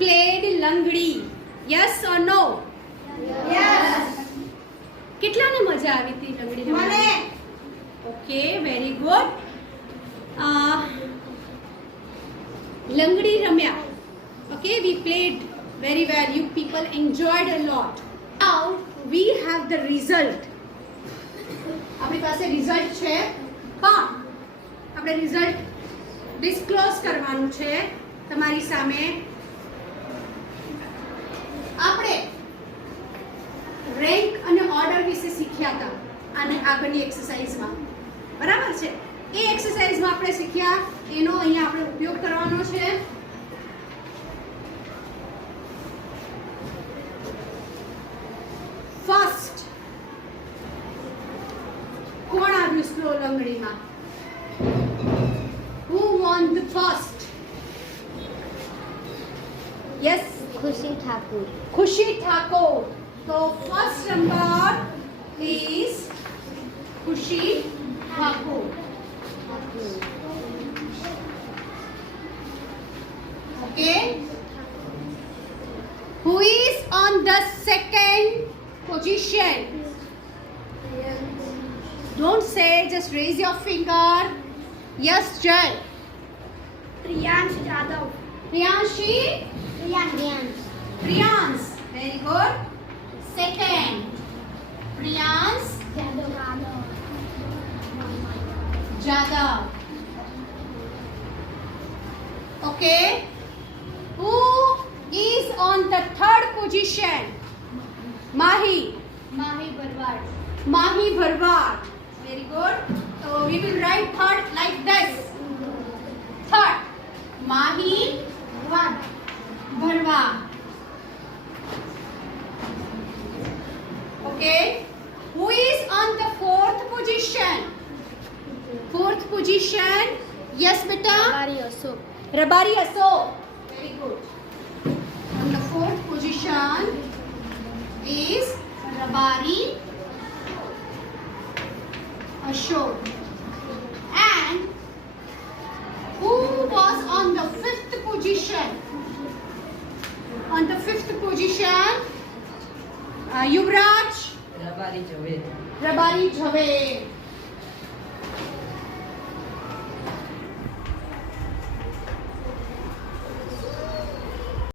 Played langdi. Yes or no? Yes. કેટલાને મજા આવી હતી લંગડી રમવાની? Okay, very good. લંગડી રમ્યા. Okay, we played very well. You people enjoyed a lot. Now we have the result. આપણી પાસે રિઝલ્ટ છે, પણ આપણે રિઝલ્ટ ડિસ્ક્લોઝ કરવાનું છે તમારી સામે. આપણે રેન્ક અને ઓર્ડર વિશે શીખ્યા હતા અને આગળની એક્સરસાઇઝમાં, બરાબર છે? એ એક્સરસાઇઝમાં આપણે શીખ્યા એનો અહીંયા આપણે ઉપયોગ કરવાનો છે. ફર્સ્ટ કોણ આવ્યું સ્લો લંગડીમાં? Who won the first? Yes, ખુશી Thakur. Khushi Thakur. So first number is Khushi Thakur. Okay. Who is on the second position? Don't say, just raise your finger. Yes, Jay. Priyansh Jadav. Priyanshi. Priyansh. Priyans. Very good. Second. Priyans Jadhav. Okay. Who is on the third position? Mahi. Mahi Bharwad. Mahi Bharwad. Very good. So we will write third like this. Third. Mahi Bharwad. Okay. Who is on the fourth position? Fourth position. Yes, beta. મારી Ashok. Rabari Ashok. Very good. On the fourth position is Rabari Ashok. And who was on the fifth position? On the fifth position, Yuvraj Rabari Javed. Rabari Javed.